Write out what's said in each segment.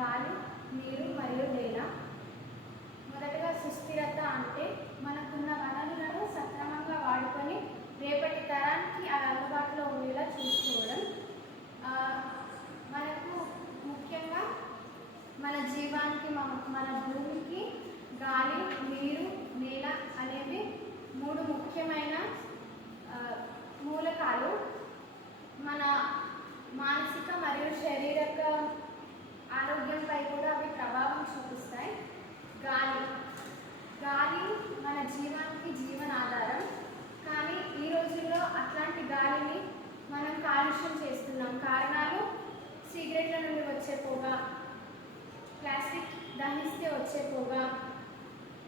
గాలి, నీరు మరియు నేల. మొదటగా సుస్థిరత అంటే మనకున్న వనరులను సక్రమంగా వాడుకొని రేపటి తరానికి అది అందుబాటులో ఉండేలా చూసుకోవడం. మనకు ముఖ్యంగా మన జీవానికి మన భూమికి గాలి, నీరు, నేల అనేవి 3 ముఖ్యమైన మూలకాలు. మన మానసిక మరియు శారీరక ఆరోగ్యంపై కూడా అవి ప్రభావం చూపిస్తాయి. గాలి మన జీవానికి జీవనాధారం. కానీ ఈ రోజుల్లో అట్లాంటి గాలిని మనం కాలుష్యం చేస్తున్నాం. కారణాలు సిగరెట్ల నుండి వచ్చే పొగ, ప్లాస్టిక్ దహిస్తే వచ్చే పొగ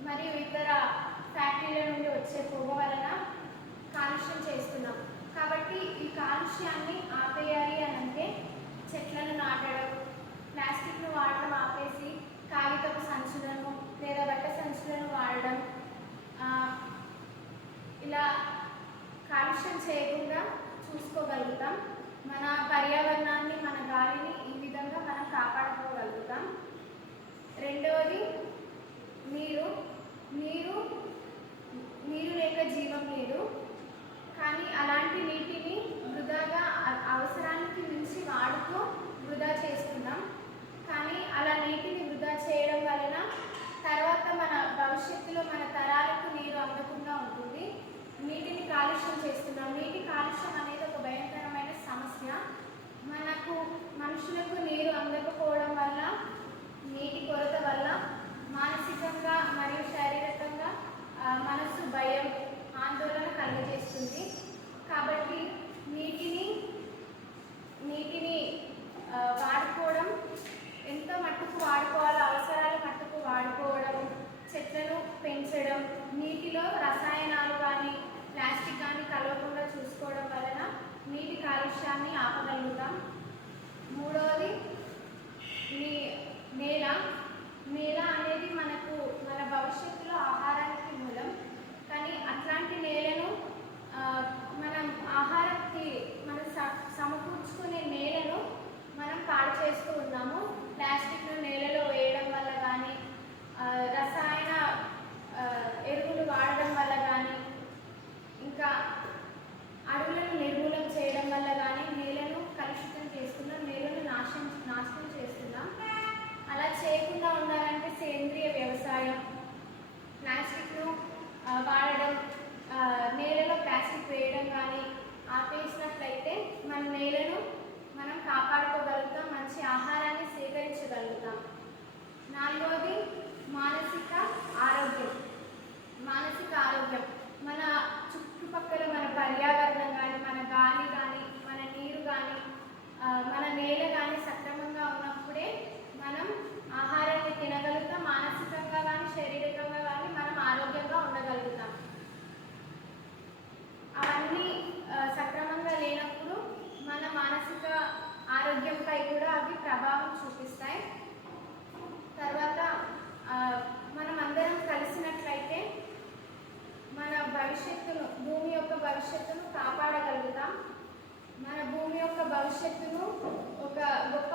మరియు ఇతర ఫ్యాక్టరీల నుండి వచ్చే పొగ వలన కాలుష్యం చేస్తున్నాం. కాబట్టి ఈ కాలుష్యాన్ని ఆపేయాలి అని అంటే చెట్లను నాటడం, ప్లాస్టిక్ను వాడడం ఆపేసి కాగితపు సంచులను లేదా బట్ట సంచులను వాడడం, ఇలా కాలుష్యం చేయకుండా చూసుకోగలుగుతాం. మన పర్యావరణాన్ని, మన గాలిని ఈ విధంగా మనం కాపాడుకోగలుగుతాం. రెండవది నీరు లేక జీవం లేదు. కానీ అలాంటి నీటిని వృధాగా అవసరానికి మించి వాడుతూ వృధా చేస్తున్నాం. కానీ అలా నీటిని వృధా చేయడం వలన తర్వాత మన భవిష్యత్తులో మన తరాలకు నీరు అందకుండా ఉంటుంది. నీటిని కాలుష్యం చేస్తున్నాం. నీటి కాలుష్యం అనేది ఒక భయంకరమైన సమస్య. మనుషులకు నీరు అందకపోవడం వల్ల, నీటి కొరత వల్ల మానసికంగా మరియు శారీరకంగా మనసు భయం, ఆందోళన కలుగజేస్తుంది. కాబట్టి నీటిని వాడుకోవడం ఎంత మట్టుకు వాడుకోవాలో అవసరాల మట్టుకు వాడుకోవడం, చెట్లను పెంచడం, నీటిలో రసాయనాలు కానీ ప్లాస్టిక్ కానీ కలవకుండా చూసుకోవడం వలన నీటి కాలుష్యాన్ని ఆపగలుగుతాం. మూడవది నేల అనేది మన భవిష్యత్తులో ఆహారానికి మూలం. కానీ అట్లాంటి నేలను మనం సమకూర్చుకునే నేలను మనం పాడు చేస్తూ ఉన్నాము. ప్లాస్టిక్ను నేలలో వేయడం వల్ల కానీ, రసాయన ఎరువులు వాడడం వల్ల కానీ, ఇంకా అడవులను నిర్మూలన చేయడం వల్ల కానీ నేలను కలుషితం చేస్తున్నాం, నేలను నాశనం చేస్తున్నాం. అలా చేయకుండా ఉండాలంటే సేంద్రియ వ్యవసాయం, ప్లాస్టిక్ను వాడడం, నేలలో ప్లాస్టిక్ వేయడం కానీ ఆపేసినట్లయితే మన నేలను మనం కాపాడుకోగలుగుతాం, మంచి ఆహారాన్ని సేకరించగలుగుతాం. నాలుగవది మానసిక ఆరోగ్యం. మన చుట్టుపక్కల మన పర్యావరణం కానీ, మన గాలి కానీ, మన నీరు కానీ, మన నేల కానీ సక్రమంగా ఉన్నప్పుడే మనం ఆహారాన్ని తినగలుగుతాం. మానసికంగా కానీ శారీరకంగా కానీ మనం ఆరోగ్యంగా ఉండగలుగుతాం. అవన్నీ సక్రమంగా లేనప్పుడు మన మానసిక ఆరోగ్యంపై కూడా అవి ప్రభావం చూపిస్తాయి. తర్వాత మనం అందరం కలిసినట్లయితే మన భూమి యొక్క భవిష్యత్తును కాపాడగలుగుతాం. మన భూమి యొక్క భవిష్యత్తును ఒక గొప్ప